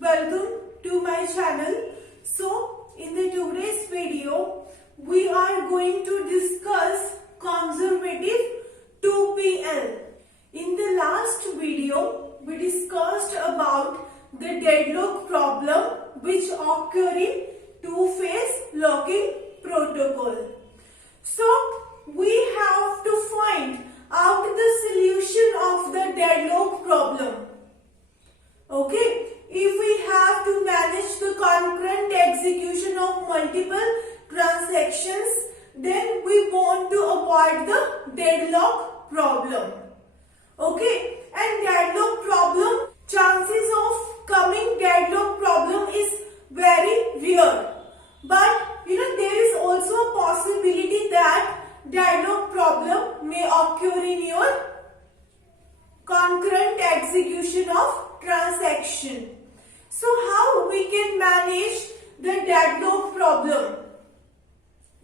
welcome to my channel. So in the today's video we are going to discuss conservative 2PL. In the last video we discussed about the deadlock problem which occur in two-phase locking protocol. So we have to find out the solution of the deadlock problem. Okay, if we have to manage the concurrent execution of multiple transactions, then we want to avoid the deadlock problem. Okay, and deadlock problem, chances of coming deadlock problem is very rare. But there is also a possibility that deadlock problem may occur in your concurrent execution of transaction. So how we can manage the deadlock problem?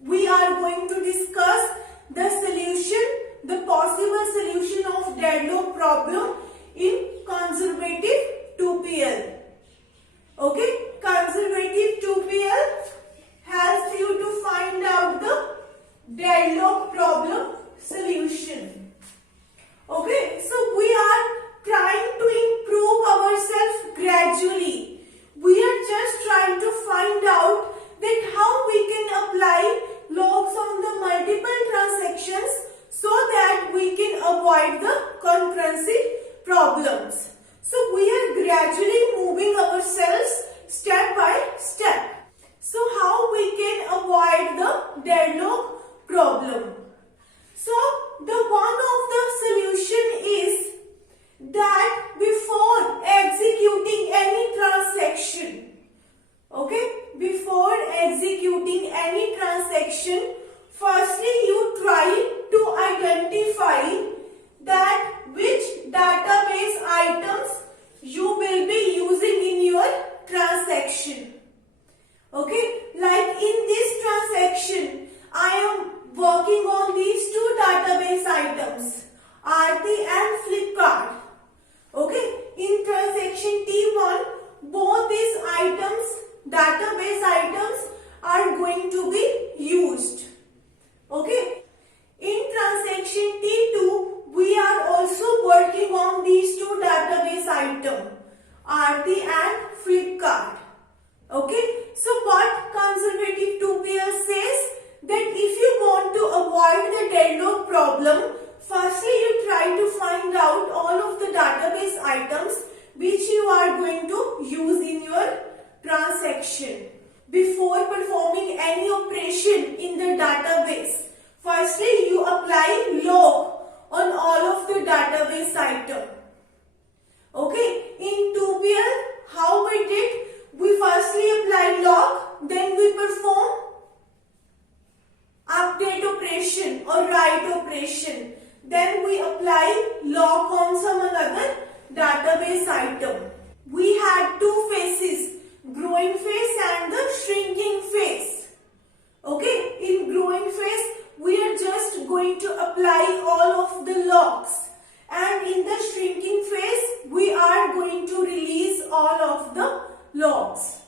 We are going to discuss the solution, the possible solution of deadlock problem in conservative 2PL. Okay, conservative 2PL helps you to find out the deadlock problem solution. Okay, so we are trying to improve ourselves gradually. We are just trying to find out that how we can apply locks on the multiple transactions so that we can avoid the concurrency problems. So we are gradually moving ourselves step by step. So how we can avoid the deadlock problem? So the one of the solution is that before executing any transaction, okay, before executing any transaction, firstly you try to identify that which database items you will be using in your transaction. Okay, like in this transaction, I am working on these two database items, Aarti and Flipkart. Okay, in transaction T1, both these items, database items, are going to be used. Okay, in transaction T2, we are also working on these two database items, Aarti and Flipkart. Okay, so what conservative 2PL says, that if you want to avoid the deadlock problem, firstly you try to find out all of the database items which you are going to use in your transaction. Before performing any operation in the database, firstly you apply lock on all of the database items. Okay, in 2PL, how we did? We firstly apply lock, then we perform update operation or write operation. Then we apply lock on some another database item. We had two phases, growing phase and the shrinking phase. Okay, in growing phase, we are just going to apply all of the locks. And in the shrinking phase, we are going to release all of the locks.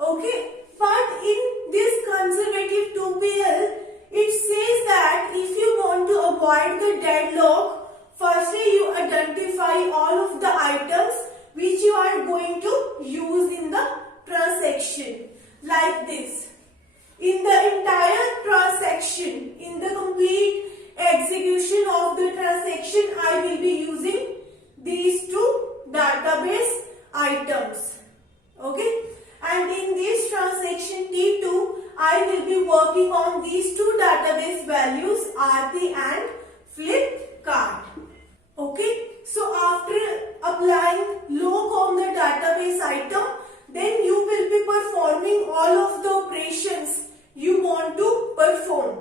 Okay, but in this conservative 2PL, it says that if you want to avoid the deadlock, firstly you identify all of the items which you are going to use in the transaction. Like this. In the entire transaction, in the complete execution of the transaction, I will be using these two database items. Okay, and in this transaction T2, I will be working on these two database values, Aarti and Flipkart. Okay, so after applying lock on the database item, then you will be performing all of the operations you want to perform.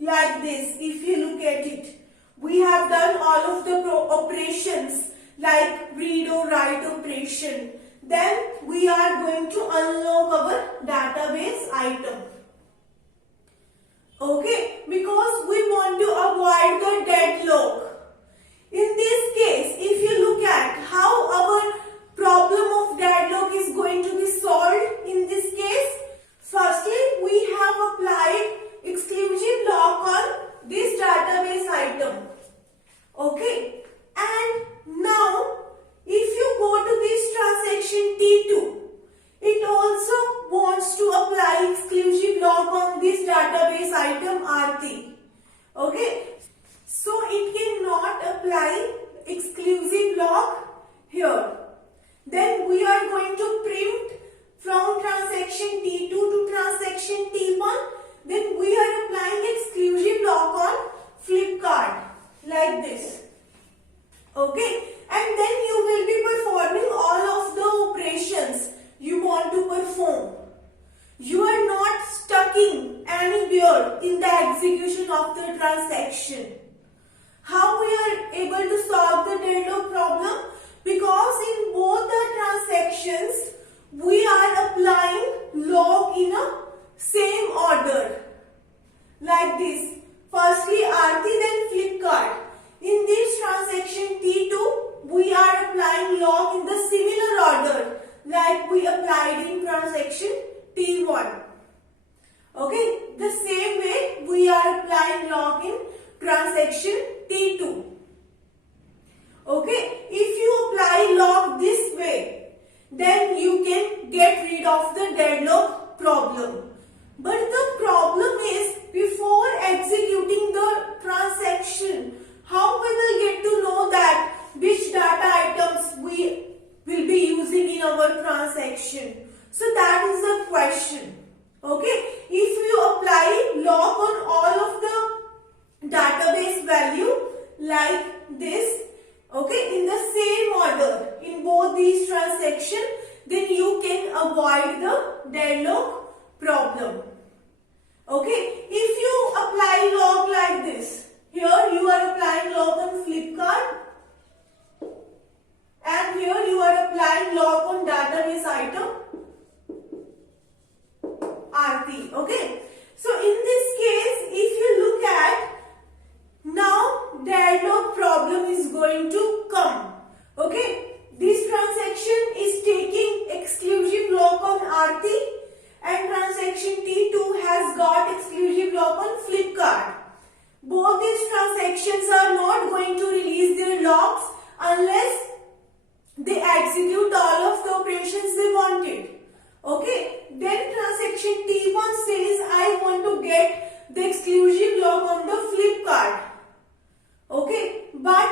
Like this, if you look at it, we have done all of the operations like read or write operation. Then we are going to unlock our database item. Okay, because we want to avoid the deadlock. In this case, if you look at how our problem of deadlock then we are going to print from transaction T2 to transaction T1. Then we are applying exclusive lock on Flipkart like this. Okay, and then you will be performing all of the operations you want to perform. You are not stuck in anywhere in the execution of the transaction. How we are able to solve the deadlock problem? Because in both the transactions, we are applying log in a same order. Like this. Firstly Aarti, then Flipkart. In this transaction T2, we are applying log in the similar order like we applied in transaction T1. Okay, the same way we are applying log in transaction T2. Okay, if you apply log this way, then you can get rid of the deadlock problem. But the problem is, before executing the transaction, how we will get to know that which data items we will be using in our transaction? So that is the question. Okay, if you apply log on all of the database value like this, okay, in the same order in both these transactions, then you can avoid the deadlock problem. Okay, if you apply log like this, here you are applying log on Flipkart and here you are applying log on database item Aarti. Okay, so in this case, if you look at now, deadlock problem is going to come. Okay, this transaction is taking exclusive lock on Aarti and transaction T2 has got exclusive lock on Flipkart. Both these transactions are not going to release their locks unless they execute all of the operations they wanted. Okay, then transaction T1 says I want to get the exclusive lock on the Flipkart. Okay, but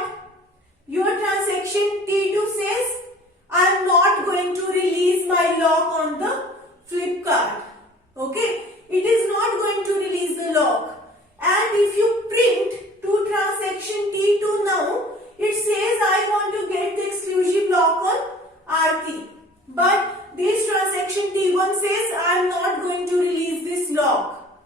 your transaction T2 says I am not going to release my lock on the Flipkart. Okay, it is not going to release the lock. And if you print to transaction T2 now, it says I want to get the exclusive lock on Aarti. But this transaction T1 says I am not going to release this lock.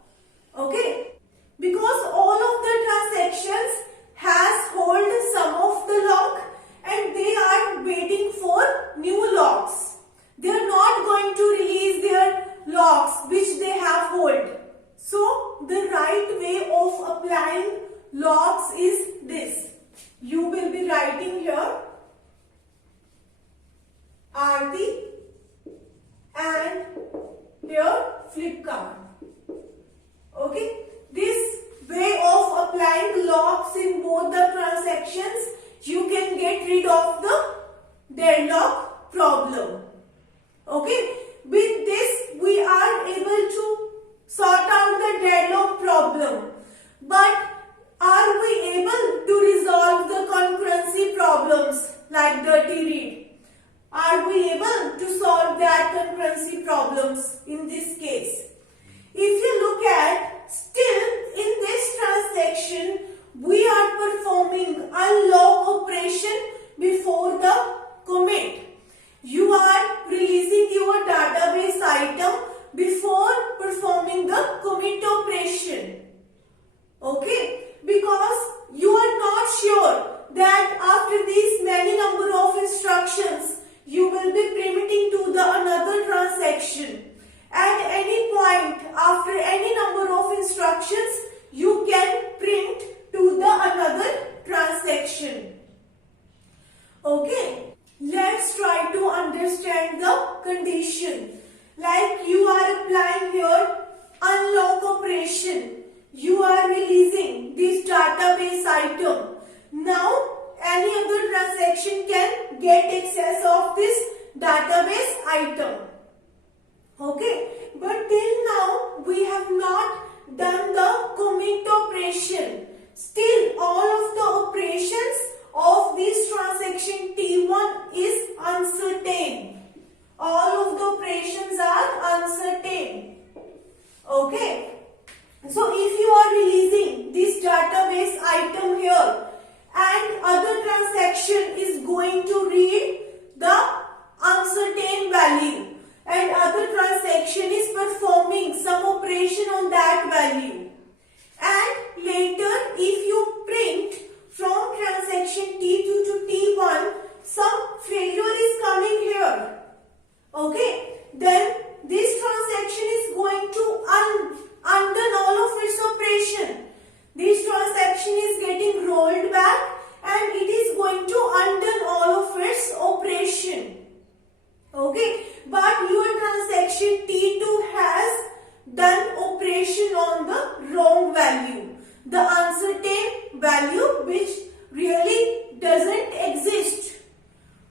Okay, because all of the transactions has hold some of the lock and they are waiting for new locks. They are not going to release their locks which they have hold. So the right way of applying locks is this. You will be writing here Aarti and here Flipkart. Okay, this way of applying locks in both the transactions, you can get rid of the deadlock problem. Okay, with this we are able to sort out the deadlock problem. But are we able to resolve the concurrency problems like dirty read? Are we able to solve that concurrency problems in this case? If you look at, still in this transaction, we are performing unlock operation before the commit. You are releasing your database item before performing the commit operation. Okay, because you are not sure that after these many number of instructions, you will be permitting to the another transaction. At any point after any number of instructions, you can print to the another transaction. Okay, let's try to understand the condition. Like you are applying here unlock operation. You are releasing this database item. Now any other transaction can get access of this database item. Okay, but till now we have not done the commit operation. Still all of the operations of this transaction T1 is uncertain. transaction. Okay, but your transaction T2 has done operation on the wrong value, the uncertain value which really doesn't exist.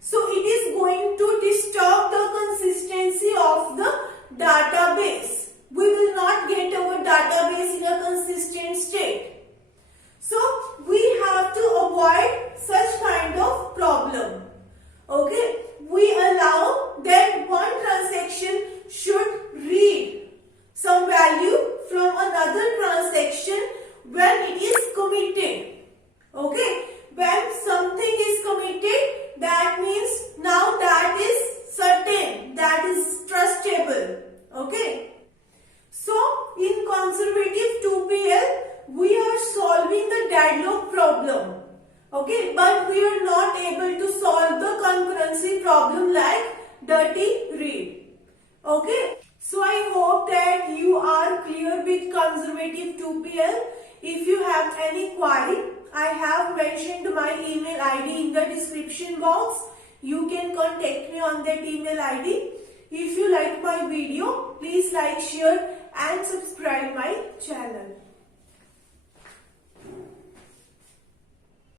So it is going to disturb the consistency of the database. We will not get our database in a consistent state. So we have to avoid such kind of problem. Okay, we allow that one transaction should read some value from another transaction when it is committed. Okay, when something is committed, that means now that is certain, that is trustable. Okay, so in conservative 2PL, we are solving the deadlock problem. Okay, but we are not able to solve the concurrency problem like dirty read. Okay, so I hope that you are clear with conservative 2PL. If you have any query, I have mentioned my email ID in the description box. You can contact me on that email ID. If you like my video, please like, share and subscribe my channel.